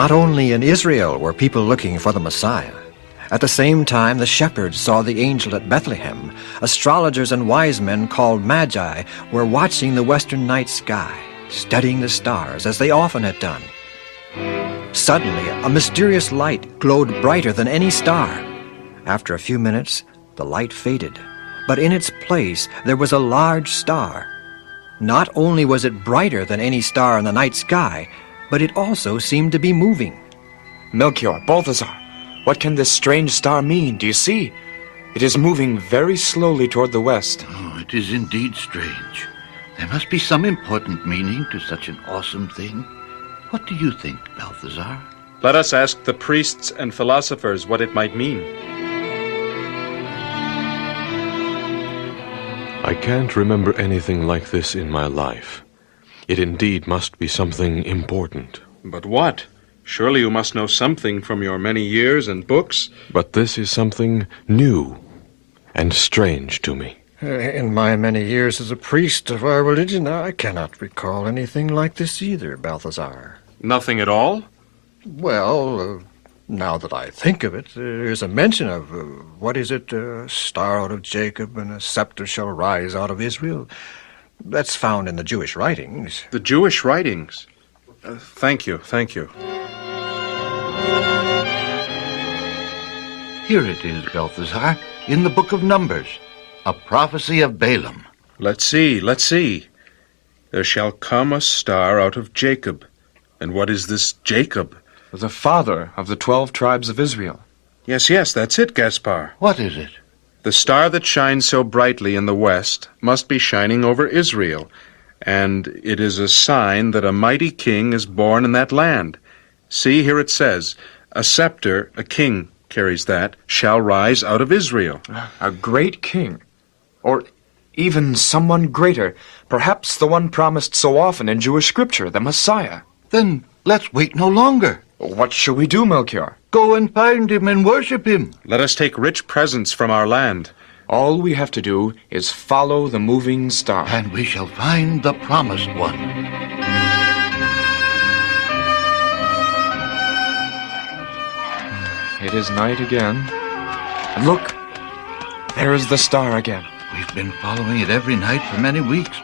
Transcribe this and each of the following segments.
Not only in Israel were people looking for the Messiah. At the same time, the shepherds saw the angel at Bethlehem. Astrologers and wise men called Magi were watching the western night sky, studying the stars as they often had done. Suddenly, a mysterious light glowed brighter than any star. After a few minutes, the light faded, but in its place there was a large star. Not only was it brighter than any star in the night sky, but it also seemed to be moving. Melchior, Balthazar, what can this strange star mean? Do you see? It is moving very slowly toward the west. Oh, it is indeed strange. There must be some important meaning to such an awesome thing. What do you think, Balthazar? Let us ask the priests and philosophers what it might mean. I can't remember anything like this in my life. It indeed must be something important. But what? Surely you must know something from your many years and books. But this is something new and strange to me. In my many years as a priest of our religion, I cannot recall anything like this either, Balthazar. Nothing at all? Well, now that I think of it, there's a mention of, what is it, a star out of Jacob and a scepter shall rise out of Israel. That's found in the Jewish writings. The Jewish writings? Thank you. Here it is, Balthazar, in the book of Numbers, a prophecy of Balaam. Let's see. There shall come a star out of Jacob. And what is this Jacob? The father of the 12 tribes of Israel. Yes, that's it, Gaspar. What is it? The star that shines so brightly in the west must be shining over Israel, and it is a sign that a mighty king is born in that land. See, here it says, a scepter, a king carries that, shall rise out of Israel. A great king. Or even someone greater. Perhaps the one promised so often in Jewish scripture, the Messiah. Then let's wait no longer. What shall we do, Melchior? Go and find him and worship him. Let us take rich presents from our land. All we have to do is follow the moving star. And we shall find the promised one. It is night again. And look, there is the star again. We've been following it every night for many weeks.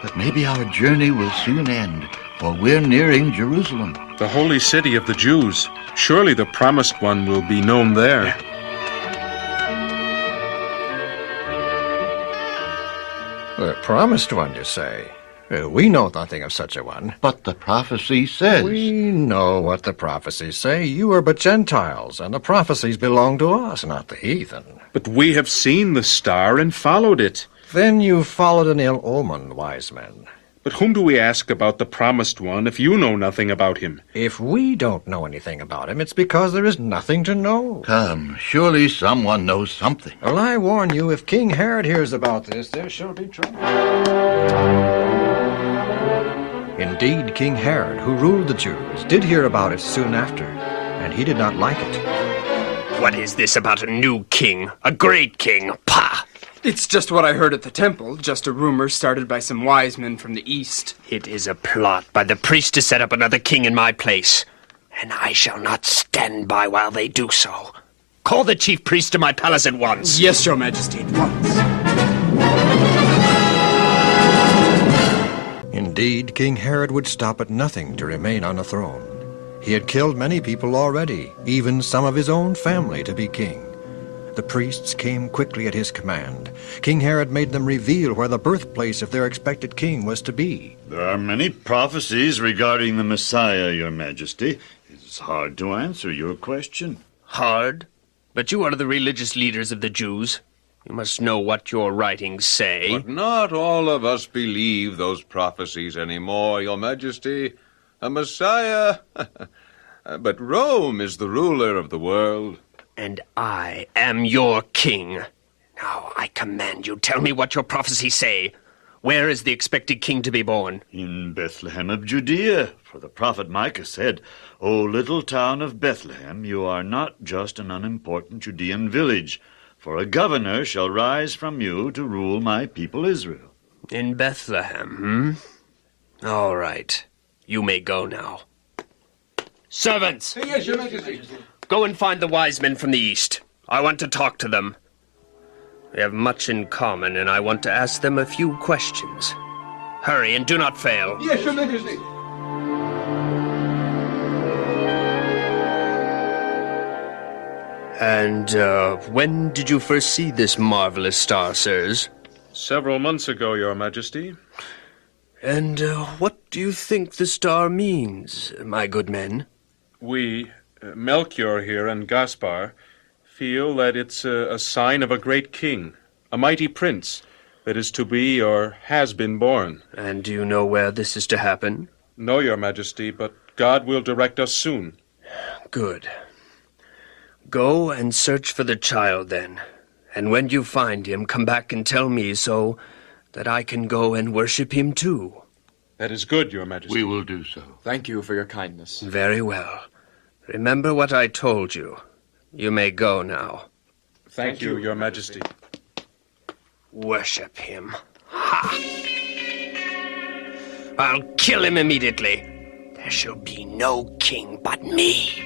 But maybe our journey will soon end, for we're nearing Jerusalem. The holy city of the Jews. Surely the promised one will be known there. The promised one, you say? We know nothing of such a one. But the prophecy says... We know what the prophecies say. You are but Gentiles, and the prophecies belong to us, not the heathen. But we have seen the star and followed it. Then you followed an ill omen, wise men. But whom do we ask about the promised one if you know nothing about him? If we don't know anything about him, it's because there is nothing to know. Come, surely someone knows something. Well, I warn you, if King Herod hears about this, there shall be trouble. Indeed, King Herod, who ruled the Jews, did hear about it soon after, and he did not like it. What is this about a new king? A great king? Pah! It's just what I heard at the temple, just a rumor started by some wise men from the east. It is a plot by the priests to set up another king in my place, and I shall not stand by while they do so. Call the chief priest to my palace at once. Yes, Your Majesty, at once. Indeed, King Herod would stop at nothing to remain on the throne. He had killed many people already, even some of his own family, to be king. The priests came quickly at his command. King Herod made them reveal where the birthplace of their expected king was to be. There are many prophecies regarding the Messiah, Your Majesty. It's hard to answer your question. Hard? But you are the religious leaders of the Jews. You must know what your writings say. But not all of us believe those prophecies anymore, Your Majesty. A Messiah... But Rome is the ruler of the world. And I am your king. Now, I command you, tell me what your prophecies say. Where is the expected king to be born? In Bethlehem of Judea. For the prophet Micah said, O little town of Bethlehem, you are not just an unimportant Judean village, for a governor shall rise from you to rule my people Israel. In Bethlehem, All right. You may go now. Servants, Yes, Your Majesty. go and find the wise men from the east. I want to talk to them. We have much in common, and I want to ask them a few questions. Hurry and do not fail. Yes, Your Majesty. And, when did you first see this marvelous star, sirs? Several months ago, Your Majesty. And, what do you think the star means, my good men? We, Melchior here and Gaspar, feel that it's a sign of a great king, a mighty prince, that is to be or has been born. And do you know where this is to happen? No, Your Majesty, but God will direct us soon. Good. Go and search for the child, then. And when you find him, come back and tell me so that I can go and worship him too. That is good, Your Majesty. We will do so. Thank you for your kindness. Very well. Remember what I told you. You may go now. Thank you, Your Majesty. Worship him. Ha! I'll kill him immediately. There shall be no king but me.